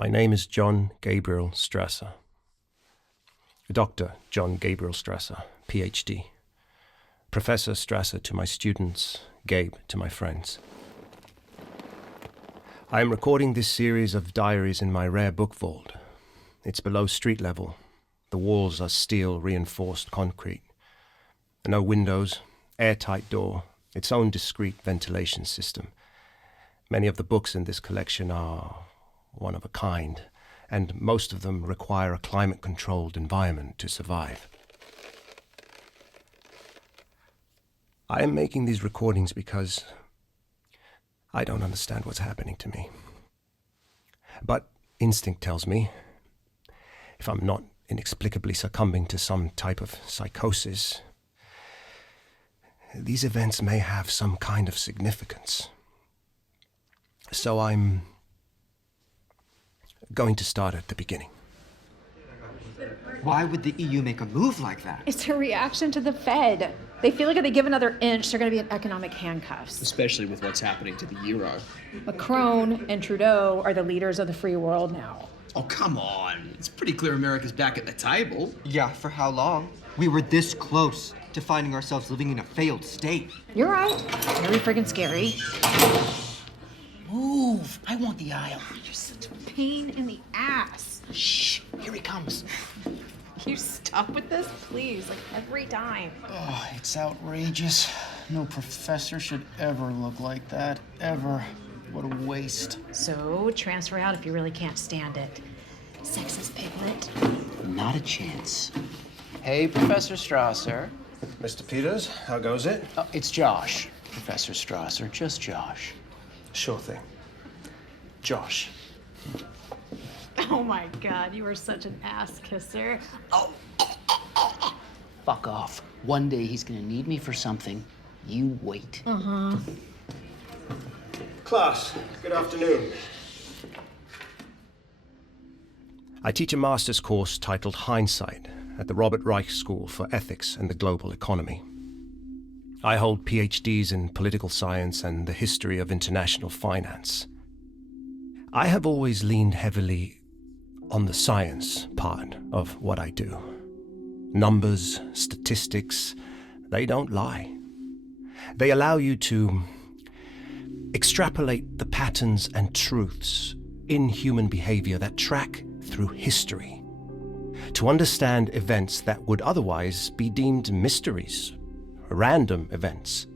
My name is John Gabriel Strasser. Dr. John Gabriel Strasser, PhD. Professor Strasser to my students, Gabe to my friends. I am recording this series of diaries in my rare book vault. It's below street level. The walls are steel reinforced concrete. No windows, airtight door, its own discreet ventilation system. Many of the books in this collection are one of a kind, and most of them require a climate-controlled environment to survive. I am making these recordings because I don't understand what's happening to me. But instinct tells me, if I'm not inexplicably succumbing to some type of psychosis, these events may have some kind of significance. So I'm going to start at the beginning. Why would the EU make a move like that? It's a reaction to the Fed. They feel like if they give another inch, they're going to be in economic handcuffs. Especially with what's happening to the euro. Macron and Trudeau are the leaders of the free world now. Oh, come on. It's pretty clear America's back at the table. Yeah, for how long? We were this close to finding ourselves living in a failed state. You're right. Very friggin' scary. Move! I want the aisle. You're such a pain in the ass. Shh! Here he comes. You stop with this, please, like every time. Oh, it's outrageous. No professor should ever look like that. Ever. What a waste. So, transfer out if you really can't stand it. Sexist piglet. Not a chance. Hey, Professor Strasser. Mr. Peters, how goes it? It's Josh, Professor Strasser. Just Josh. Sure thing. Josh. Oh my God, you are such an ass kisser. Oh. Fuck off. One day he's gonna need me for something. You wait. Class, good afternoon. I teach a master's course titled Hindsight at the Robert Reich School for Ethics and the Global Economy. I hold PhDs in political science and the history of international finance. I have always leaned heavily on the science part of what I do. Numbers, statistics, they don't lie. They allow you to extrapolate the patterns and truths in human behavior that track through history, to understand events that would otherwise be deemed mysteries, random events.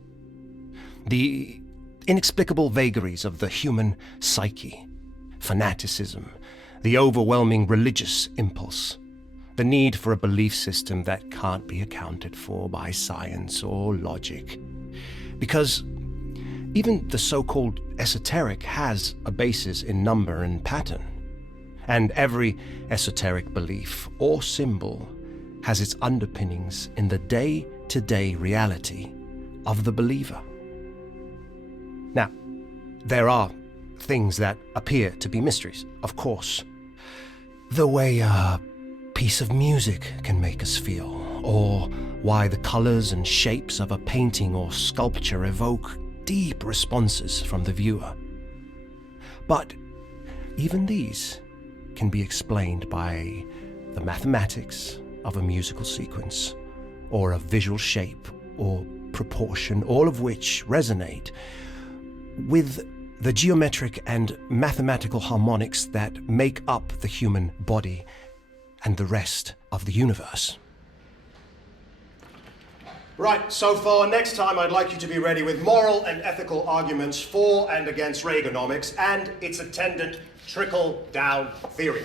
The inexplicable vagaries of the human psyche, fanaticism, the overwhelming religious impulse, the need for a belief system that can't be accounted for by science or logic. Because even the so-called esoteric has a basis in number and pattern. And every esoteric belief or symbol has its underpinnings in the day-to-day reality of the believer. Now, there are things that appear to be mysteries, of course. The way a piece of music can make us feel, or why the colors and shapes of a painting or sculpture evoke deep responses from the viewer. But even these can be explained by the mathematics of a musical sequence, or a visual shape or proportion, all of which resonate with the geometric and mathematical harmonics that make up the human body and the rest of the universe. Right, so for next time I'd like you to be ready with moral and ethical arguments for and against Reaganomics and its attendant trickle-down theory.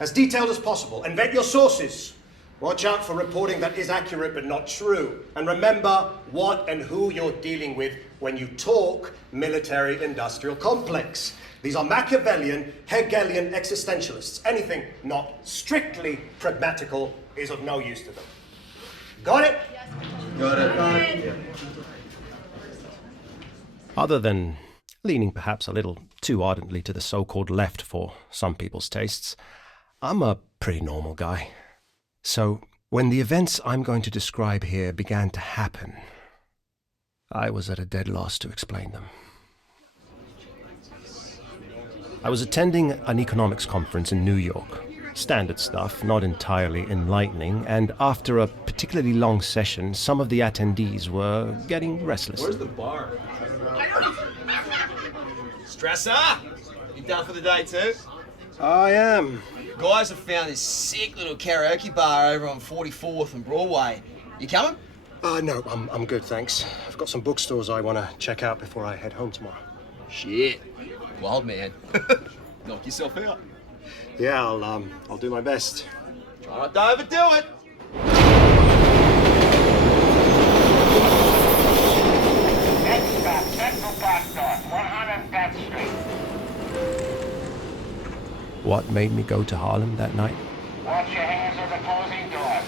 As detailed as possible, and vet your sources. Watch out for reporting that is accurate but not true. And remember what and who you're dealing with when you talk military-industrial complex. These are Machiavellian, Hegelian existentialists. Anything not strictly pragmatical is of no use to them. Got it? Yes. Got it. Other than leaning perhaps a little too ardently to the so-called left for some people's tastes, I'm a pretty normal guy. So when the events I'm going to describe here began to happen, I was at a dead loss to explain them. I was attending an economics conference in New York. Standard stuff, not entirely enlightening, and after a particularly long session, some of the attendees were getting restless. Where's the bar? Strasser! You done for the day too? I am. Guys have found this sick little karaoke bar over on 44th and Broadway. You coming? No, I'm good, thanks. I've got some bookstores I want to check out before I head home tomorrow. Shit. Wild man. Knock yourself out. Yeah, I'll do my best. Try not to overdo it. Next stop, Central Park North, 110th Street. What made me go to Harlem that night? Watch your hands on the closing doors.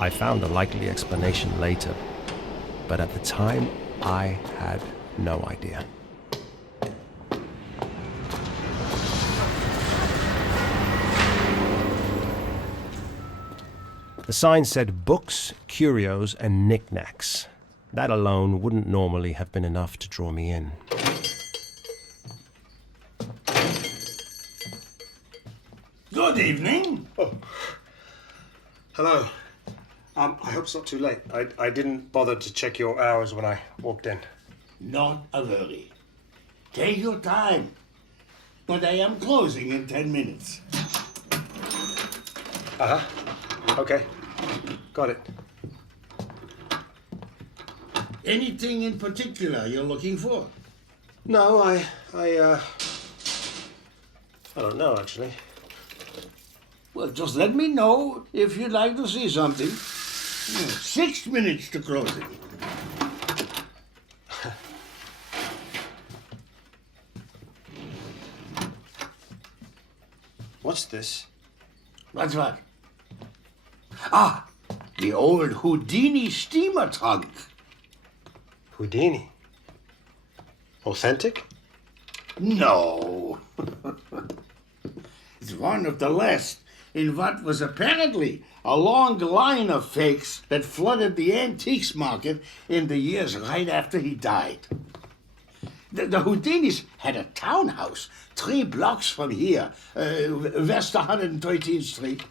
I found a likely explanation later, but at the time, I had no idea. The sign said books, curios, and knickknacks. That alone wouldn't normally have been enough to draw me in. Good evening. Oh. Hello. I hope it's not too late. I didn't bother to check your hours when I walked in. Not a worry. Take your time. But I am closing in 10 minutes. Uh-huh. Okay. Got it. Anything in particular you're looking for? No, I don't know, actually. Well, just let me know if you'd like to see something. 6 minutes to closing. What's this? What's what? Ah, the old Houdini steamer trunk. Houdini. Authentic? No. It's one of the last in what was apparently a long line of fakes that flooded the antiques market in the years right after he died. The Houdinis had a townhouse 3 blocks from here, west 113th Street.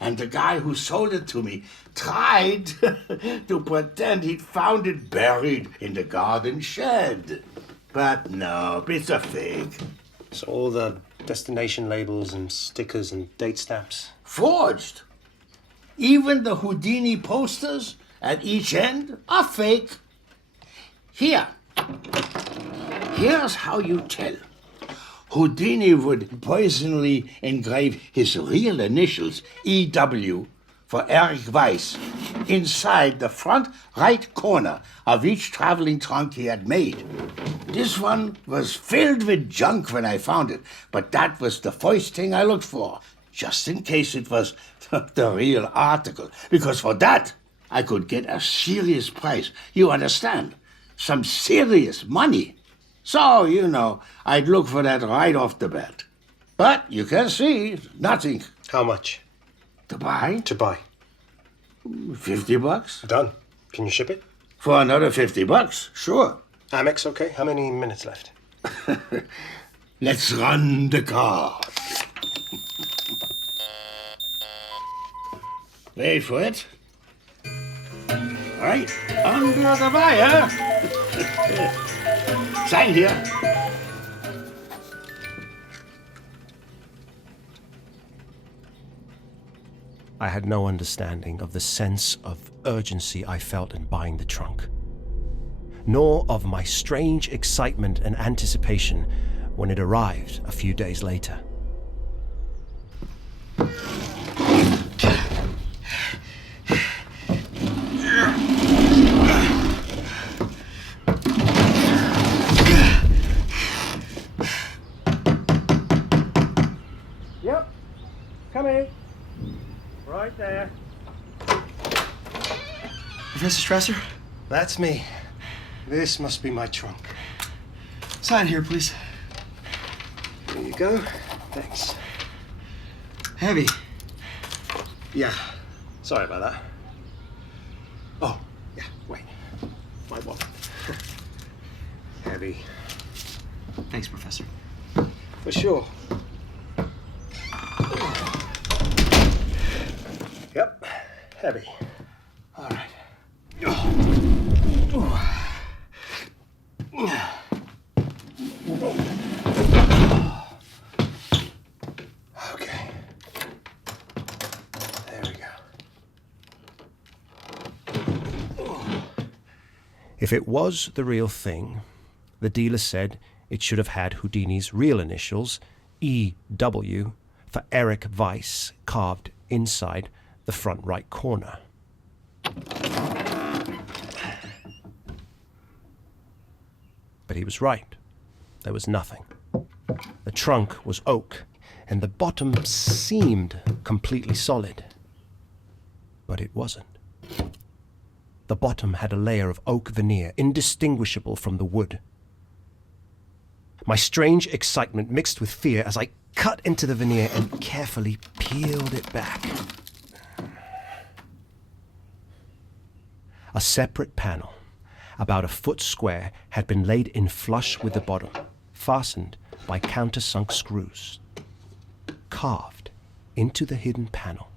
And the guy who sold it to me tried to pretend he'd found it buried in the garden shed. But no, it's a fake. So all the destination labels and stickers and date stamps? Forged. Even the Houdini posters at each end are fake. Here's how you tell. Houdini would personally engrave his real initials, E.W., for Eric Weiss, inside the front right corner of each traveling trunk he had made. This one was filled with junk when I found it, but that was the first thing I looked for, just in case it was the real article, because for that I could get a serious price. You understand? Some serious money. So, I'd look for that right off the bat. But you can see, nothing. How much? To buy? To buy. $50? Done. Can you ship it? For another $50, sure. Amex, okay. How many minutes left? Let's run the car. Wait for it. Right under the wire. Sign here. I had no understanding of the sense of urgency I felt in buying the trunk, nor of my strange excitement and anticipation when it arrived a few days later. Yep, come in. Right there. Professor Strasser? That's me. This must be my trunk. Sign here, please. There you go. Thanks. Heavy. Yeah. Sorry about that. Oh, yeah, wait. My wallet. Heavy. Thanks, Professor. For sure. Yep, heavy. All right. Okay. There we go. If it was the real thing, the dealer said it should have had Houdini's real initials, E.W., for Eric Weiss, carved inside the front right corner. But he was right. There was nothing. The trunk was oak, and the bottom seemed completely solid. But it wasn't. The bottom had a layer of oak veneer, indistinguishable from the wood. My strange excitement mixed with fear as I cut into the veneer and carefully peeled it back. A separate panel, about a foot square, had been laid in flush with the bottom, fastened by countersunk screws. Carved into the hidden panel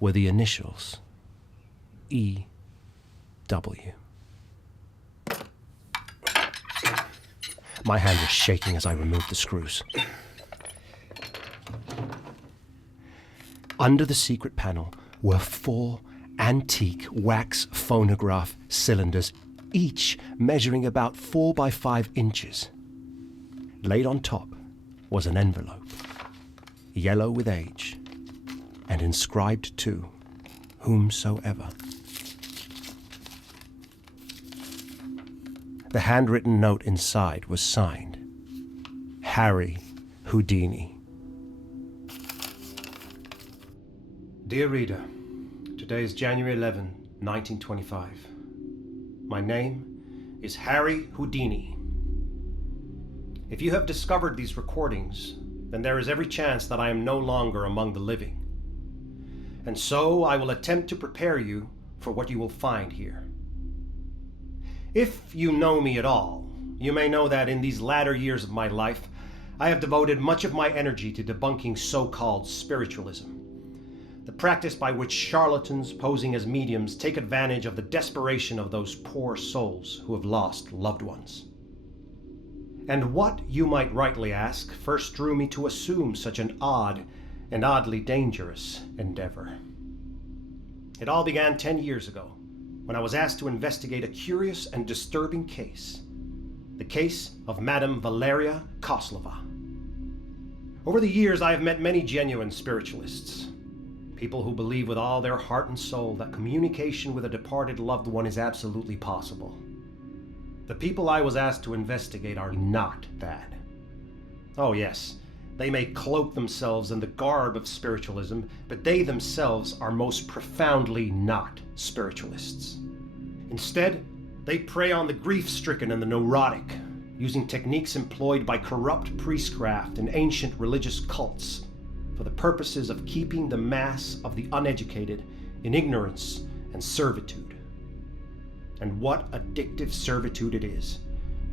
were the initials E.W. My hand was shaking as I removed the screws. Under the secret panel were 4 antique wax phonograph cylinders, each measuring about 4 by 5 inches. Laid on top was an envelope, yellow with age, and inscribed to whomsoever. The handwritten note inside was signed, Harry Houdini. Dear reader, today is January 11, 1925. My name is Harry Houdini. If you have discovered these recordings, then there is every chance that I am no longer among the living. And so I will attempt to prepare you for what you will find here. If you know me at all, you may know that in these latter years of my life, I have devoted much of my energy to debunking so-called spiritualism, the practice by which charlatans posing as mediums take advantage of the desperation of those poor souls who have lost loved ones. And what, you might rightly ask, first drew me to assume such an odd and oddly dangerous endeavor? It all began 10 years ago, when I was asked to investigate a curious and disturbing case, the case of Madame Valeria Koslova. Over the years, I have met many genuine spiritualists, people who believe with all their heart and soul that communication with a departed loved one is absolutely possible. The people I was asked to investigate are not that. Oh yes, they may cloak themselves in the garb of spiritualism, but they themselves are most profoundly not spiritualists. Instead, they prey on the grief-stricken and the neurotic, using techniques employed by corrupt priestcraft and ancient religious cults for the purposes of keeping the mass of the uneducated in ignorance and servitude. And what addictive servitude it is,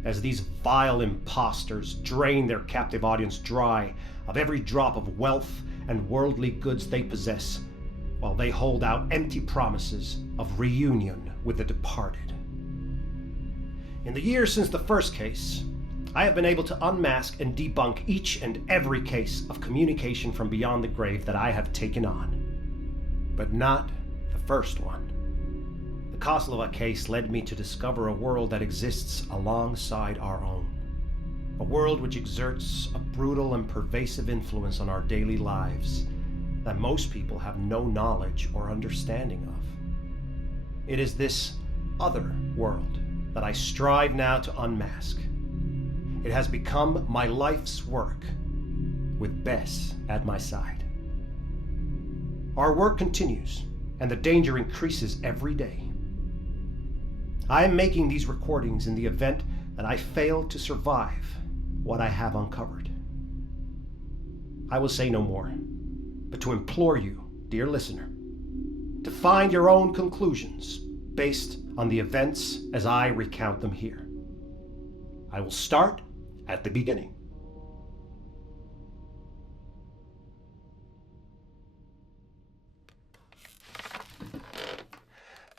as these vile impostors drain their captive audience dry of every drop of wealth and worldly goods they possess, while they hold out empty promises of reunion with the departed. In the years since the first case, I have been able to unmask and debunk each and every case of communication from beyond the grave that I have taken on, but not the first one. The Koslova case led me to discover a world that exists alongside our own, a world which exerts a brutal and pervasive influence on our daily lives that most people have no knowledge or understanding of. It is this other world that I strive now to unmask. It has become my life's work, with Bess at my side. Our work continues, and the danger increases every day. I am making these recordings in the event that I fail to survive what I have uncovered. I will say no more, but to implore you, dear listener, to find your own conclusions based on the events as I recount them here. I will start at the beginning.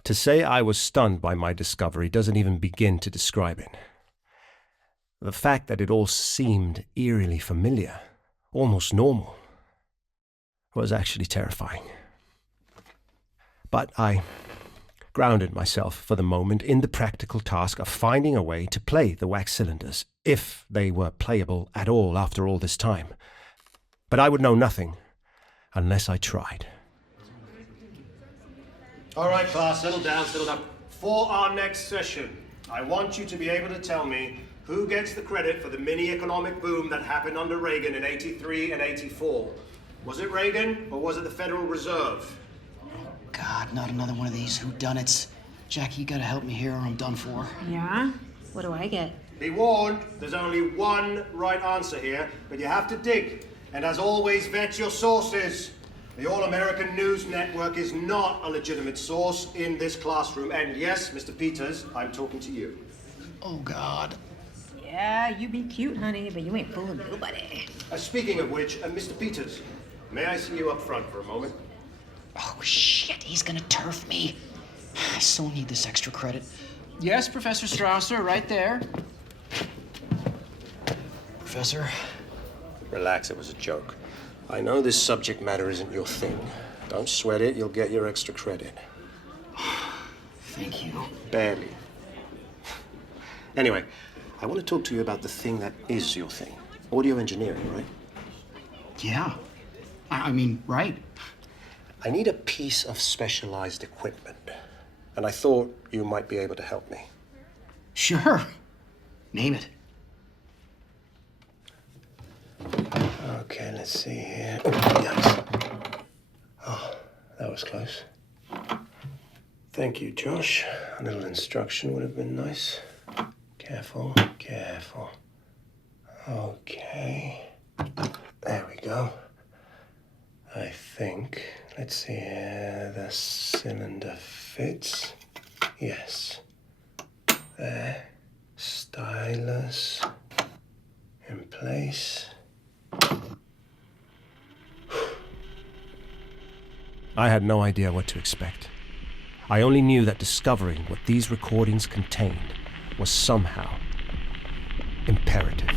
To say I was stunned by my discovery doesn't even begin to describe it. The fact that it all seemed eerily familiar, almost normal, was actually terrifying. But I grounded myself for the moment in the practical task of finding a way to play the wax cylinders, if they were playable at all after all this time. But I would know nothing unless I tried. All right, class, settle down, settle down. For our next session, I want you to be able to tell me who gets the credit for the mini economic boom that happened under Reagan in '83 and '84. Was it Reagan or was it the Federal Reserve? God, not another one of these whodunits. Jackie, you gotta help me here or I'm done for. Yeah? What do I get? Be warned, there's only one right answer here, but you have to dig. And as always, vet your sources. The All-American News Network is not a legitimate source in this classroom. And yes, Mr. Peters, I'm talking to you. Oh, God. Yeah, you be cute, honey, but you ain't fooling nobody. Speaking of which, Mr. Peters, may I see you up front for a moment? Oh, shit, he's gonna turf me. I so need this extra credit. Yes, Professor Strasser, right there. Professor? Relax, it was a joke. I know this subject matter isn't your thing. Don't sweat it, you'll get your extra credit. Thank you. Barely. Anyway, I want to talk to you about the thing that is your thing. Audio engineering, right? Yeah. I mean, right. I need a piece of specialized equipment, and I thought you might be able to help me. Sure. Name it. Okay, let's see here. Oh, yikes. Oh, that was close. Thank you, Josh. A little instruction would have been nice. Careful, careful. Okay. There we go. I think, let's see here, the cylinder fits. Yes. There. Stylus. In place. I had no idea what to expect. I only knew that discovering what these recordings contained was somehow imperative.